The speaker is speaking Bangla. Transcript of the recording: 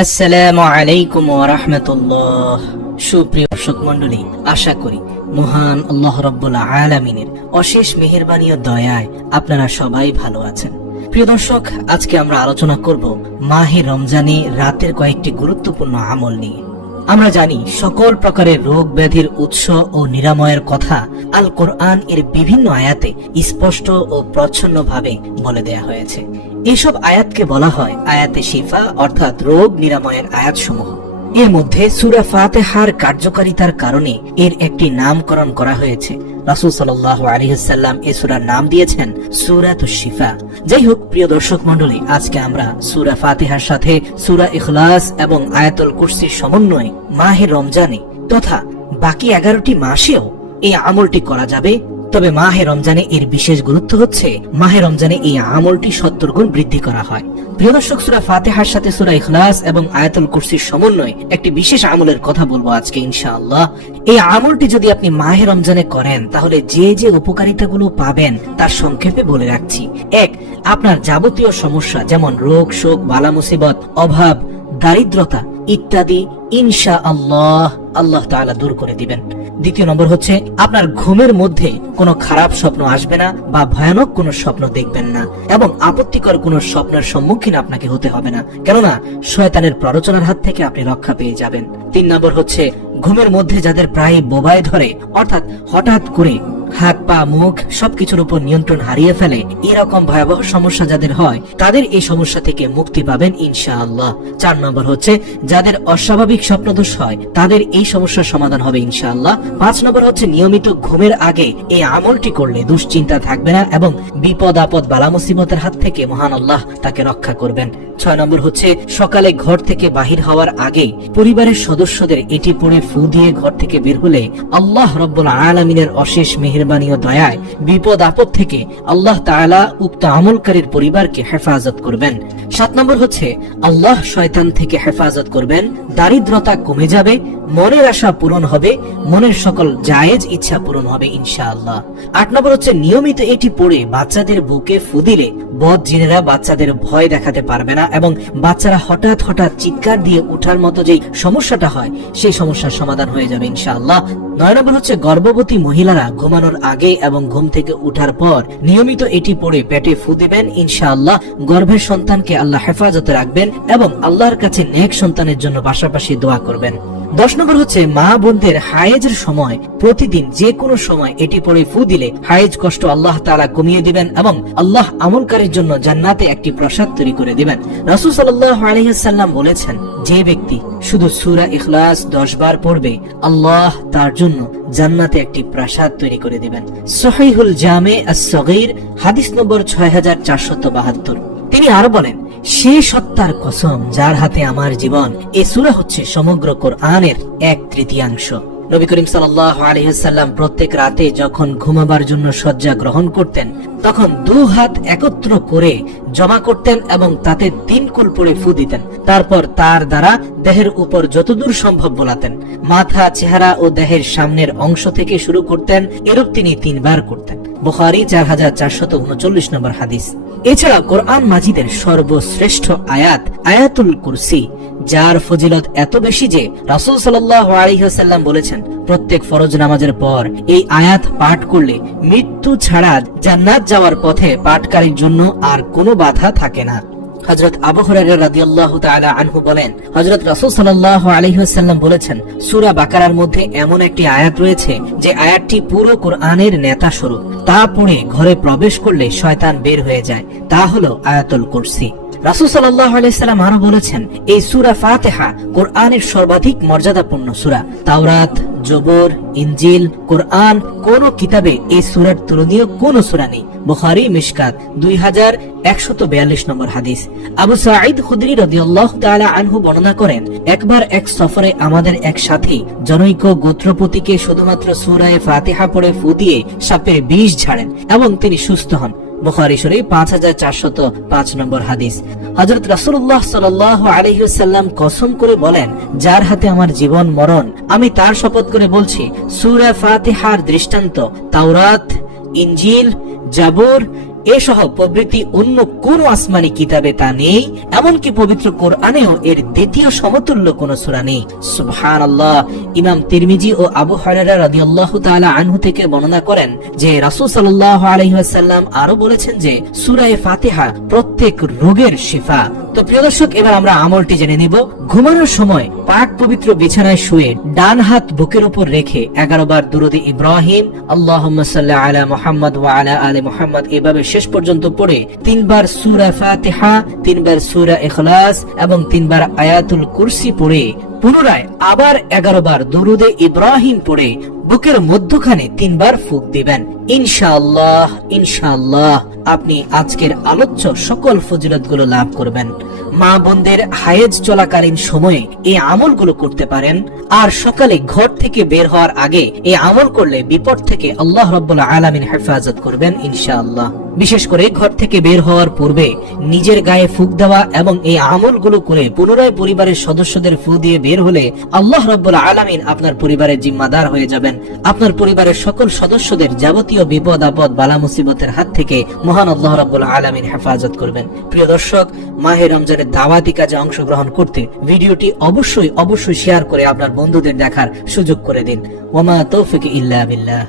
আসসালামু আলাইকুম ওয়া রাহমাতুল্লাহ। সুপ্রিয় দর্শক মণ্ডলী, আশা করি মহান আল্লাহ রাব্বুল আলামিনের অশেষ মেহেরবানি ও দয়ায় আপনারা সবাই ভালো আছেন। প্রিয় দর্শক, আজকে আমরা আলোচনা করব মাহে রমজানে রাতের কয়েকটি গুরুত্বপূর্ণ আমল নিয়ে। আমরা জানি সকল প্রকারের রোগ ব্যাধির উৎস ও নিরাময়ের কথা আল কোরআন এর বিভিন্ন আয়াতে স্পষ্ট ও প্রচ্ছন্নভাবে বলে দেয়া হয়েছে। এসব আয়াতকে বলা হয় আয়াতে শিফা, অর্থাৎ রোগ নিরাময়ের আয়াতসমূহ। এর মধ্যে সূরা ফাতিহার কার্যকারিতার কারণে এর একটি নামকরণ করা হয়েছে। রাসূল সাল্লাল্লাহু আলাইহি ওয়াসাল্লাম এই সূরার নাম দিয়েছেন সূরাতুশ শিফা। যাই হোক, প্রিয় দর্শক মণ্ডলী, আজকে আমরা সূরা ফাতিহার সাথে সূরা ইখলাস এবং আয়াতুল কুরসির সমন্বয়ে মাহে রমজানে তথা বাকি 11টি মাসেও এই আমলটি করা যাবে। তবে মাহে রমজানে এর বিশেষ গুরুত্ব হচ্ছে মাহে রমজানে এই আমলটি 70 গুণ বৃদ্ধি করা হয়। প্রিয় দর্শক, সূরা ফাতিহার সাথে সূরা ইখলাস এবং আয়াতুল কুরসির সমন্বয়ে একটি বিশেষ আমলের কথা বলবো আজকে ইনশাআল্লাহ। এই আমলটি যদি আপনি মাহে রমজানে করেন তাহলে যে যে উপকারিতাগুলো পাবেন তার সংক্ষেপে বলে রাখছি। 1. আপনার যাবতীয় সমস্যা যেমন রোগ শোক বালা মুসিবত অভাব দারিদ্রতা ইত্যাদি ইনশাআল্লাহ আল্লাহ তাআলা দূর করে দিবেন। 2 নম্বর হচ্ছে আপনার ঘুমের মধ্যে কোনো খারাপ স্বপ্ন আসবে না বা ভয়ানক কোনো স্বপ্ন দেখবেন না এবং আপত্তিকর কোনো স্বপ্নের সম্মুখীন আপনাকে হতে হবে না, কেননা শয়তানের প্ররোচনার হাত থেকে আপনি রক্ষা পেয়ে যাবেন। 3 নম্বর হচ্ছে ঘুমের মধ্যে যাদের প্রায় বোবায় ধরে, অর্থাৎ হঠাৎ করে হাত পা মুখ সবকিছুর উপর নিয়ন্ত্রণ হারিয়ে ফেলে, এরকম ভয়াবহ সমস্যা যাদের হয় তাদের এই সমস্যা থেকে মুক্তি পাবেন ইনশাআল্লাহ। 4 নম্বর হচ্ছে যাদের অস্বাভাবিক স্বপ্নদোষ হয় তাদের এই সমস্যার সমাধান হবে ইনশাআল্লাহ। 5 নম্বর হচ্ছে নিয়মিত ঘুমের আগে এই আমলটি করলে দুশ্চিন্তা থাকবে না এবং বিপদ আপদ বালা মুসিবতের হাত থেকে মহান আল্লাহ তাকে রক্ষা করবেন। 6 নম্বর হচ্ছে সকালে ঘর থেকে বাহির হওয়ার আগে পরিবারের সদস্যদের এটি পড়ে ফু দিয়ে ঘর থেকে বের হলে আল্লাহ রাব্বুল আলামিনের অশেষ মেহেরবানি ও দয়ায় বিপদ আপদ থেকে আল্লাহ তাআলা উক্ত আমলকারীর পরিবারকে হেফাজত করবেন। 7 নম্বর হচ্ছে আল্লাহ শয়তান থেকে হেফাজত করবেন, দারিদ্রতা কমে যাবে, মনের আশা পূরণ হবে, মনের সকল জায়েজ ইচ্ছা পূরণ হবে ইনশাআল্লাহ। 8 নম্বর হচ্ছে নিয়মিত এটি পড়ে বাচ্চাদের বুকে ফু দিলে বদ জিনেরা বাচ্চাদের ভয় দেখাতে পারবে না এবং বাচ্চারা হঠাৎ হঠাৎ চিৎকার দিয়ে ওঠার মতো যে সমস্যাটা হয় সেই সমস্যার সমাধান হয়ে যাবে ইনশাআল্লাহ। 9 নম্বর হচ্ছে গর্ভবতী মহিলারা ঘুমানোর আগে এবং ঘুম থেকে ওঠার পর নিয়মিত এটি পড়ে পেটে ফু দিবেন ইনশাআল্লাহ। গর্ভের সন্তানকে আল্লাহ হেফাজতে রাখবেন এবং আল্লাহর কাছে নেক সন্তানের জন্য পাশাপাশি দোয়া করবেন। 10 নম্বর হচ্ছে মা বোনদের হায়েজের সময় প্রতিদিন যে কোনো সময় এটি পড়ে ফু দিলে হায়েজ কষ্ট আল্লাহ তাআলা কমিয়ে দিবেন এবং আল্লাহ আমলকারীর জন্য জান্নাতে একটি প্রাসাদ তৈরি করে দিবেন। রাসূল সাল্লাল্লাহু আলাইহি ওয়াসাল্লাম বলেছেন, যে ব্যক্তি শুধু সূরা ইখলাস 10 বার পড়বে আল্লাহ তার জন্য জান্নাতে একটি প্রাসাদ তৈরি করে দিবেন। সহিহুল জামে আস-সগীর হাদিস নম্বর 6472। তিনি আরো বলেন, সে সত্তার কসম যার হাতে আমার জীবন, এই সূরা হচ্ছে সমগ্র কোরআনের 1/3। নবী করিম সাল্লাল্লাহু আলাইহি ওয়াসাল্লাম প্রত্যেক রাতে যখন ঘুমাবার জন্য শয্যা গ্রহণ করতেন তখন 2 হাত একত্র করে জমা করতেন এবং তাতে 3 কুল পড়ে ফু দিতেন। তারপর তার দ্বারা দেহের উপর যতদূর সম্ভব বোলাতেন। মাথা, চেহারা ও দেহের সামনের অংশ থেকে শুরু করতেন। এরূপ তিনি 3 বার করতেন। বুখারী 4439 নম্বর হাদিস। এছাড়া কোরআন মাজিদের সর্বশ্রেষ্ঠ আয়াত আয়াতুল কুরসি, যার ফজিলত এত বেশি যে রাসূল সাল্লাল্লাহু আলাইহি ওয়াসাল্লাম বলেছেন, প্রত্যেক ফরজ নামাজের পর এই আয়াত পাঠ করলে মৃত্যু ছাড়া জান্নাত যাওয়ার পথে পাঠকারীর জন্য আর কোনো বাধা থাকে না। হযরত আবু হুরায়রা রাদিয়াল্লাহু তাআলা আনহু বলেন, হযরত রাসূল সাল্লাল্লাহু আলাইহি ওয়াসাল্লাম বলেছেন, সূরা বাকারার মধ্যে এমন একটি আয়াত রয়েছে যে আয়াতটি পুরো কোরআনের নেতা স্বরূপ। তা পড়ে ঘরে প্রবেশ করলে শয়তান বের হয়ে যায়। তা হলো আয়াতুল কুরসি। রাসূল সাল্লাল্লাহু আলাইহি ওয়াসাল্লাম আরো বলেছেন, এই সূরা ফাতিহা কোরআনের সর্বাধিক মর্যাদাপূর্ণ সূরা। তাওরাত, জবর, ইনজিল, কোরআন কোন কিতাবে এই সূরার তুলনীয় কোন সূরা নেই। বুখারী মিশকাত 2142 নম্বর হাদিস। আবু সাঈদ খুদরি রাদিয়াল্লাহু তাআলা আনহু বর্ণনা করেন, একবার এক সফরে আমাদের এক সাথী জনৈক গোত্রপতিকে শুধুমাত্র সূরা ফাতিহা পড়ে ফু দিয়ে সাপের বিষ ঝাড়েন এবং তিনি সুস্থ হন। বুখারী শরীফ 5405 নম্বর হাদিস। হযরত রাসূলুল্লাহ সাল্লাল্লাহু আলাইহি ওয়াসাল্লাম কসম করে বলেন, যার হাতে আমার জীবন মরণ, আমি তার শপথ করে বলছি, সূরা ফাতিহার দৃষ্টান্ত তাওরাত, ইনজিল, জাবুর, এসহ প্রভৃতি অন্য কোন আসমানি কিতাবে তা নেই, এমনকি পবিত্র কোরআনেও এর দ্বিতীয় সমতুল্য কোন সূরা নেই। সুবহানাল্লাহ। ইমাম তিরমিজি ও আবু হুরায়রা রাদিয়াল্লাহু তাআলা আনহু থেকে বর্ণনা করেন যে রাসূল সাল্লাল্লাহু আলাইহি ওয়াসাল্লাম আরো বলেছেন যে সূরা ফাতিহা প্রত্যেক রোগের শিফা। তো প্রিয় দর্শক, এবার আমরা আমলটি জেনে নিব। ঘুমানোর সময় পাক পবিত্র বিছানায় শুয়ে ডান হাত বুকের উপর রেখে 11 বার দুরূদ ইব্রাহিম আল্লাহুম্মা সাল্লি আলা মুহাম্মদ ওয়া আলা আলি মুহাম্মদ এভাবে শেষ পর্যন্ত পড়ে 3 বার সূরা ফাতিহা, 3 বার সূরা ইখলাস এবং 3 বার আয়াতুল কুরসি পড়ে পুনরায় আবার 11 বার দুরূদে ইব্রাহিম পড়ে বুকের মধ্যখানে 3 বার ফুঁক দিবেন। ইনশাআল্লাহ ইনশাআল্লাহ আপনি আজকের আলোচ্য সকল ফজিলতগুলো লাভ করবেন। মা বোনদের হায়েজ চলাকালীন সময়ে এই আমলগুলো করতে পারেন। আর সকালে ঘর থেকে বের হওয়ার আগে এই আমল করলে বিপদ থেকে আল্লাহ রাব্বুল আলামিন হেফাজত করবেন ইনশাআল্লাহ। বিশেষ করে ঘর থেকে বের হওয়ার পূর্বে নিজের গায়ে ফুঁক দেওয়া এবং এই আমলগুলো করে পুনরায় পরিবারের সদস্যদের ফু দিয়ে বের হলে আল্লাহ রাব্বুল আলামিন আপনার পরিবারের জিম্মাদার হয়ে যাবেন। আপনার পরিবারের সকল সদস্যদের যাবতীয় বিপদ আপদ বালা মুসিবতের হাত থেকে মহান আল্লাহ রাব্বুল আলামিন হেফাজত করবেন। প্রিয় দর্শক, মাহে রমজানের দাওয়াতি কাজে অংশগ্রহণ করতে ভিডিওটি অবশ্যই শেয়ার করে আপনার বন্ধুদের দেখার সুযোগ করে দিন। ওয়া মা তাওফিক ইল্লা বিল্লাহ।